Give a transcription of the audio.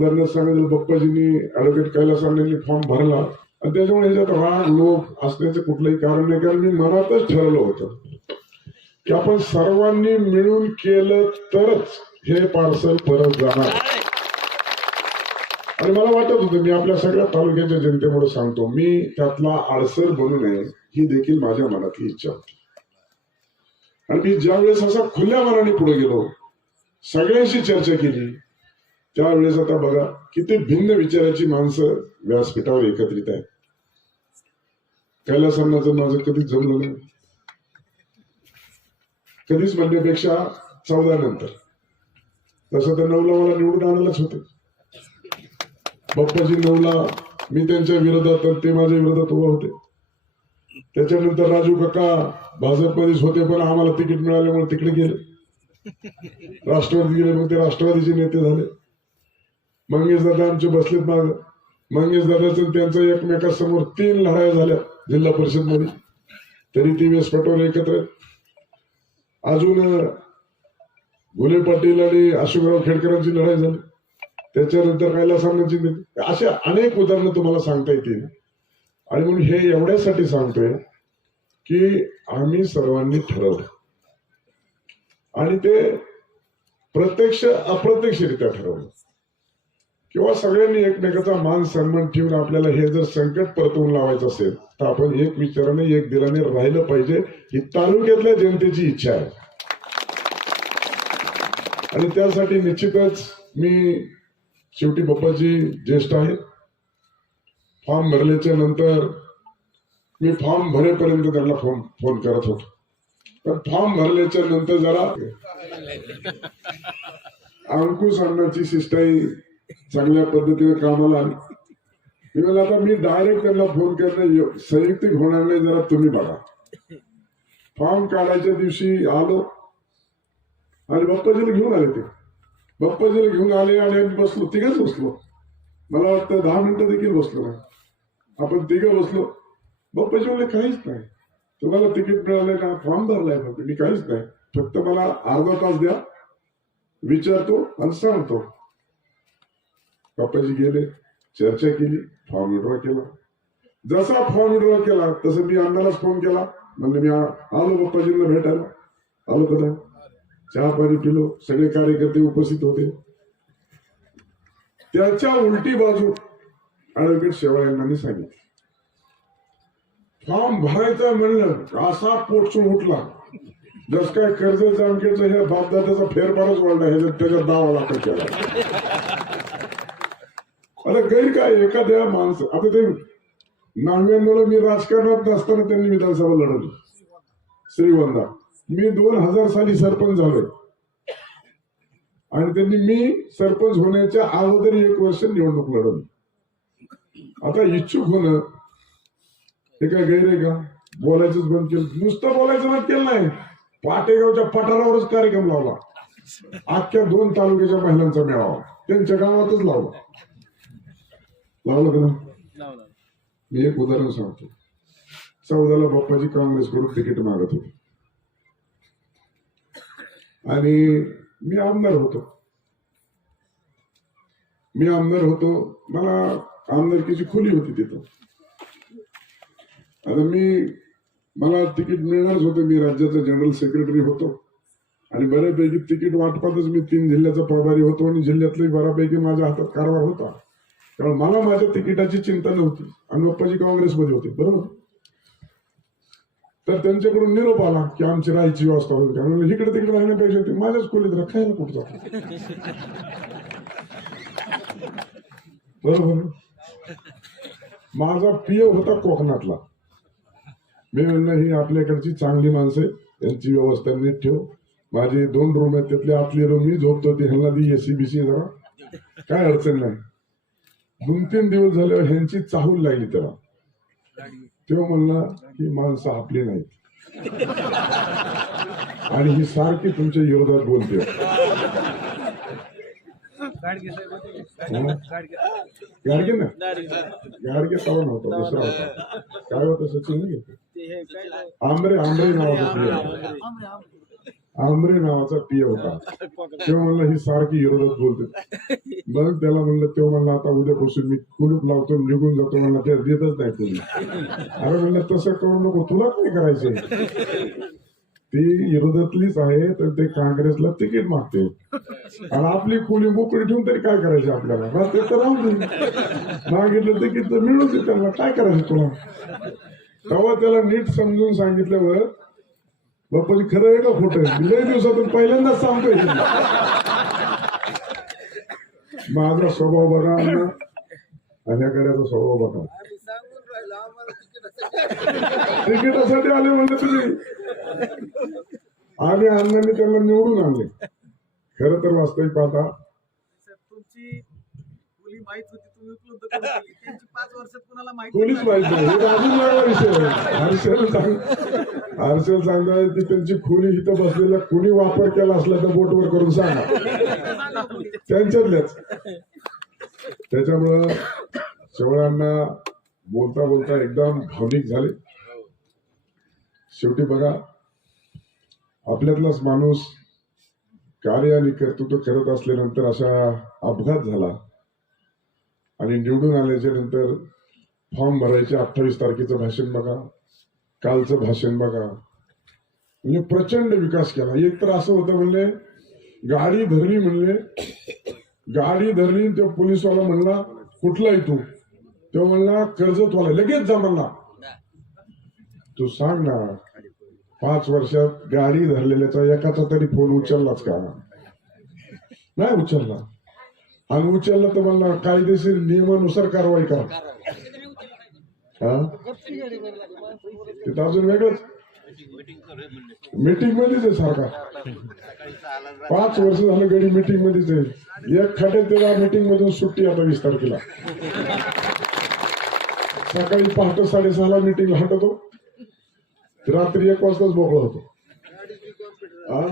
उदाहरणार्थ सांगितलं बाप्पाजींनी ऍडव्होकेट कैलास यांनी फॉर्म भरला. आणि त्याच्यामुळे ह्याच्यात राग लोक असण्याचं कुठलंही कारण नाही. कारण मी मनातच ठरवलं होतं की आपण सर्वांनी मिळून केलं तरच हे पार्सल परत जाणार. आणि मला वाटत होतं मी आपल्या सगळ्या तालुक्याच्या जनतेमुळे सांगतो मी त्यातला आळसर बनू नये ही देखील माझ्या मनातली इच्छा होती. आणि मी ज्यावेळेस असा खुल्या मनाने पुढे गेलो सगळ्यांशी चर्चा केली त्यावेळेस आता बघा किती भिन्न विचाराची माणसं व्यासपीठावर एकत्रित आहेत. कैलासांनाचं माझं कधीच जमलं नाही. कधीच म्हणण्यापेक्षा चौदा नंतर. तसं तर नवला मला निवडून आणायलाच होते. बाप्पाजी नऊला मी त्यांच्या विरोधात तर ते माझ्या विरोधात उभे होते. त्याच्यानंतर राजू काका भाजपमध्येच होते पण आम्हाला तिकीट मिळाल्यामुळे तिकडे गेले. राष्ट्रवादी गेले मग ते राष्ट्रवादीचे नेते झाले. मंगेश दादा आमचे बसलेत माग. मंगेश दादाचं त्यांच्या एकमेकासमोर तीन लढाया झाल्या जिल्हा परिषदमध्ये. तरी ती व्यासपीठावर एकत्र. अजून घुले पाटील आणि अशोकराव खेडकरांची लढाई झाली. त्याच्यानंतर नाही असे अनेक उदाहरणं तुम्हाला सांगता येतील. आणि म्हणून हे एवढ्यासाठी सांगतोय की आम्ही सर्वांनी ठरवलं. आणि ते प्रत्यक्ष अप्रत्यक्षरित्या ठरवलं. किंवा सगळ्यांनी एकमेकाचा मान सन्मान ठेवून आपल्याला हे जर संकट परतवून लावायचं असेल तर आपण एक विचाराने एक दिलाने राहिलं पाहिजे ही तालुक्यातल्या जनतेची इच्छा आहे. आणि त्यासाठी निश्चितच मी शेवटी बाप्पाजी ज्येष्ठ आहे फॉर्म भरल्याच्या नंतर मी फॉर्म भरेपर्यंत त्यांना फोन फोन करत होतो. पण फॉर्म भरल्याच्या नंतर जरा अंकुश अन्नाची शिष्टाई चांगल्या पद्धतीने कामाला आली. आता मी डायरेक्ट त्यांना फोन करणं यो- संयुक्तिक होणार नाही जरा तुम्ही बघा. फॉर्म काढायच्या दिवशी आलो. आणि बाप्पाजीला घेऊन आले ते. बाप्पाजीला घेऊन आले आणि आम्ही बसलो तिघच बसलो. मला वाटतं दहा मिनिटं देखील बसलो नाही. आपण तिघं बसलो. बाप्पाजी म्हणले काहीच नाही. तुम्हाला तिकीट मिळालंय ना फॉर्म भरलाय फक्त मी काहीच नाही. फक्त मला अर्धा तास द्या. विचारतो आणि सांगतो. बाप्पाजी गेले चर्चा केली फॉर्म विड्रॉ केला. जसा फॉर्म विड्रॉ केला तसं मी अण्णालाच फोन केला. म्हणजे मी आलो बाप्पाजींना भेटायला. आलो कदा चहा पाणी पिलो सगळे कार्यकर्ते उपस्थित होते. त्याच्या उलटी बाजू ऍडव्होकेट शेवाळ यांनी सांगितलं. फॉर्म भरायचा म्हणलं असा पोटसून उठला. जस काय कर्ज जामखेडचा ह्या बापदादाचा फेरफारच वाढला ह्याच्यात त्याच्यात दावा दाखल केला. आता गैर काय एखाद्या माणसं आता ते नव्याण्णवला मी राजकारणात नसताना त्यांनी विधानसभा लढवली. श्रीगोंदा. मी दोन हजार साली सरपंच झालोय. आणि त्यांनी मी सरपंच होण्याच्या अगोदर एक वर्ष निवडणूक लढवली. आता इच्छुक होणं हे काय गैर आहे का? बोलायचंच बंद केलं. नुसतं बोलायचं बंद केलं नाही. पाटेगावच्या पठारावरच कार्यक्रम लावला. अख्ख्या दोन तालुक्याच्या महिलांचा मेळावा. त्यांच्या गावातच लावला. लावलं का ना मी एक उदाहरण सांगतो. चौदाला बाप्पाजी काँग्रेसकडून तिकीट मागत होते. आणि मी आमदार होतो. मी आमदार होतो. मला आमदारकीची खुली होती तिथं. आता मी मला तिकीट मिळणारच होतं. मी राज्याचा जनरल सेक्रेटरी होतो. आणि बऱ्यापैकी तिकीट वाटपातच मी तीन जिल्ह्याचा प्रभारी होतो आणि जिल्ह्यातले बऱ्यापैकी माझ्या हातात कारभार होता. त्यामुळे मला माझ्या तिकिटाची चिंता नव्हती. आणि बाप्पाजी काँग्रेसमध्ये होते. बरोबर? तर त्यांच्याकडून निरोप आला की आमची राहायची व्यवस्था होईल कारण इकडे तिकडे राहण्यापेक्षा होती माझ्याच खोलीत राखायला कुठं जातो बरोबर? माझा पिय होता कोकणातला. मी म्हणलं ही आपल्याकडची चांगली माणसं यांची व्यवस्था नीट ठेव. माझे दोन रूम आहेत त्यातले आतली रूम मी झोपतो ती ह्यांना दी एसी बीसी जरा. काय अडचण नाही. दोन तीन दिवस झाल्यावर ह्यांची चाहूल लागली त्याला तेव्हा म्हणला ही माणसं आपली नाहीत. आणि ही सारखी तुमच्या विरोधात बोलते. गाडगे ना? गाडगे तवा नव्हता दुसरा होता. काय होता सचिन? नाही आंबरे आंबरे नाव होतं आंबरे नावाचा पी होता. तेव्हा म्हणलं ही सारखी विरोधात बोलते. मग त्याला म्हणलं तेव्हा म्हणलं आता उद्यापासून मी कुलूप लावतो निघून जातो. म्हणलं ते देतच नाही तुम्ही अरे म्हणलं तसं करू नको तुला काय करायचंय. ती विरोधातलीच आहे तर ते काँग्रेसला तिकीट मागते. आणि आपली खोली मोकळी ठेवून तरी काय करायचं आपल्याला? ते तर राहून मागितलं तिकीट तर मिळून दे त्यांना. काय करायचं तुला? तेव्हा त्याला नीट समजून सांगितल्यावर बाप्पाजी खरं आहे का खोटं? लय दिवसातून पहिल्यांदाच सांगतोय माझा स्वभाव बघा अण्णा. आणि स्वभाव बघा. तिकिटासाठी आले म्हणजे तुम्ही. आणि अण्णांनी त्यांना निवडून आणले. खरं तर वास्तविक पाहता. तुमची मुली माहीत होती तुम्ही उपलब्ध करून दिली. त्यांची पाच वर्षात कुणाला माहीत कोणीच माहीत नाही. हे तर अजून वेगळा विषय आहे. हर्षल सांग हर्षल सांगताय की त्यांची खोली इथं बसलेला कोणी वापर केला असला तर बोटवर करून सांगा. त्यांच्यातल्याच त्याच्यामुळं शेवळ्यांना बोलता बोलता एकदम भावनिक झाले. शेवटी बघा आपल्यातलाच माणूस कार्य आणि कर्तृत्व करत असल्यानंतर अशा अपघात झाला. आणि निवडून आल्याच्यानंतर फॉर्म भरायचे अठ्ठावीस तारखेचं भाषण बघा कालचं भाषण बघा. म्हणजे प्रचंड विकास केला. एक तर असं होतं म्हणले गाडी धरली म्हणले गाडी धरली तो पोलिसवाला म्हणला कुठला तू? तो म्हणला कर्जतवाला. लगेच जा म्हणला. तू सांग ना पाच वर्षात गाडी धरलेल्याचा एकाचा तरी फोन उचललाच का? नाही उचलला. आणि उचललं तर म्हणला कायदेशीर नियमानुसार कारवाई करा. हा? तिथं अजून वेगळंच. मीटिंग मध्येच आहे सारखा. पाच वर्ष झालं गडी मीटिंग मध्येच आहे. एक खाटे तेव्हा मीटिंग मधून सुट्टी आता वीस तारखेला. सकाळी पहाटे साडेसहाला मीटिंग हटवतो रात्री एक वाजताच मोकळा होतो. हा?